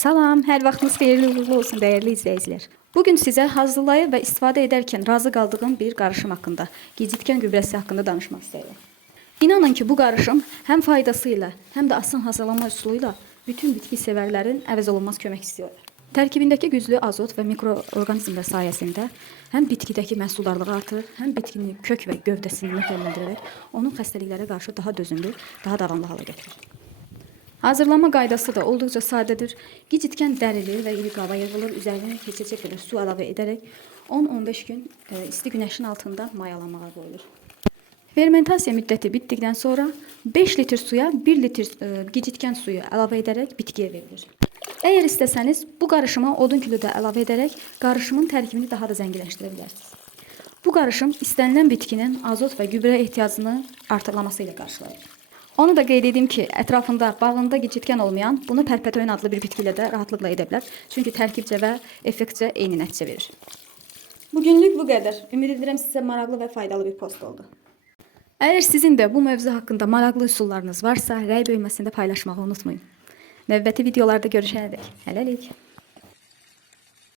Salam, hər vaxtınız xeyirli uğurlu olsun dəyərli izləyicilər. Bugün sizə hazırlayıb və istifadə edərkən razı qaldığım bir qarışım haqqında, gecitkən gübrəsi haqqında danışmaq istəyirəm. İnanın ki, bu qarışım həm faydası ilə, həm də asan hazırlanma üsulu ilə bütün bitki sevərlərin əvəz olunmaz köməkçisi olur. Tərkibindəki güclü azot və mikroorqanizmlər sayəsində həm bitkidəki məhsuldarlığı artırır, həm bitkinin kök və gövdəsini möhkəmləndirərək onun xəstəliklərə qarşı daha dözümlü, daha davamlı hala gətirir. Hazırlanma qaydası da olduqca sadədir. Gecitkən dərilir və iri qaba yığılır, üzərinə keçəcək qədər su əlavə edərək 10-15 gün isti günəşin altında mayalanmağa qoyulur. Fermentasiya müddəti bitdikdən sonra 5 litr suya 1 litr gecitkən suyu əlavə edərək bitkiyə verilir. Əgər istəsəniz, bu qarışıma odun külü də əlavə edərək qarışımın tərkibini daha da zənginləşdirə bilərsiniz. Bu qarışım istənilən bitkinin azot və gübrə ehtiyacını artırlaması ilə qarşılanır. Onu da qeyd edeyim ki, ətrafında, bağında gecitkən olmayan bunu perpetoin adlı bir bitki ilə də rahatlıqla edə bilər. Çünki tərkibcə və effektcə eyni nəticə verir. Bugünlük bu qədər. Ümid edirəm sizə maraqlı və faydalı bir post oldu. Əgər sizin də bu mövzu haqqında maraqlı üsullarınız varsa, rəy bölməsində paylaşmağı unutmayın. Növbəti videolarda görüşənədək. Hələlik.